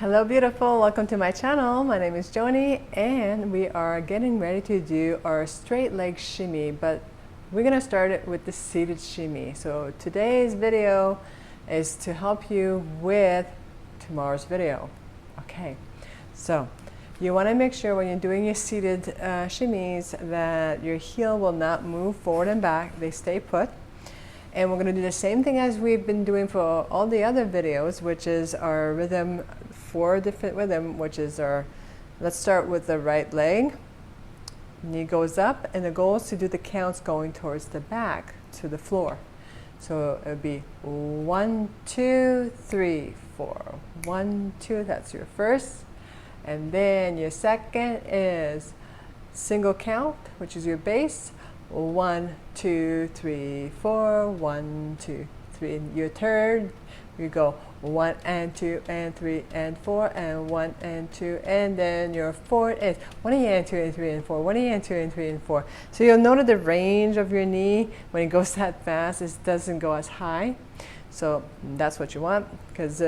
Hello beautiful, welcome to my channel. My name is Joany and we are getting ready to do our straight leg shimmy, but we're gonna start it with the seated shimmy. So today's video is to help you with tomorrow's video. Okay, so you want to make sure when you're doing your seated shimmies that your heel will not move forward and back, they stay put. And we're going to do the same thing as we've been doing for all the other videos, which is our rhythm, 4 different rhythm, which is our, let's start with the right leg. Knee goes up, and the goal is to do the counts going towards the back to the floor. So it would be 1, 2, 3, 4. 1, 2, that's your first. And then your second is single count, which is your base. 1, 2, 3, 4. 1, 2, 3. And your third, you go 1 and 2 and 3 and 4 and 1 and 2, and then your fourth is 1 and 2 and 3 and 4. 1 and 2 and 3 and 4. So you'll notice the range of your knee when it goes that fast, it doesn't go as high. So that's what you want, because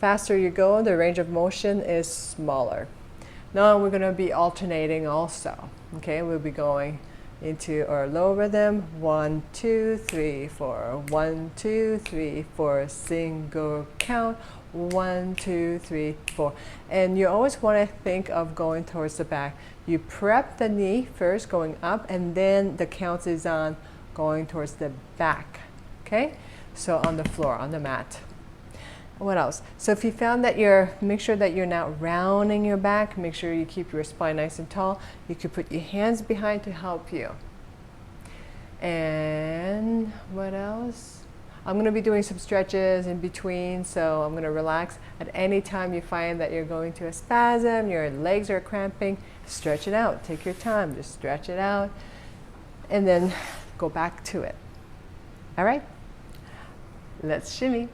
faster you go, the range of motion is smaller. Now we're going to be alternating also. Okay, we'll be going into our low rhythm. 1, 2, 3, 4. 1, 2, 3, 4. Single count. 1, 2, 3, 4. And you always want to think of going towards the back. You prep the knee first going up, and then the count is on going towards the back. Okay, so on the floor, on the mat. What else? So if you found that make sure that you're not rounding your back, make sure you keep your spine nice and tall. You could put your hands behind to help you. And what else? I'm going to be doing some stretches in between, so I'm going to relax. At any time you find that you're going to a spasm, your legs are cramping, stretch it out. Take your time, just stretch it out, and then go back to it. All right? Let's shimmy.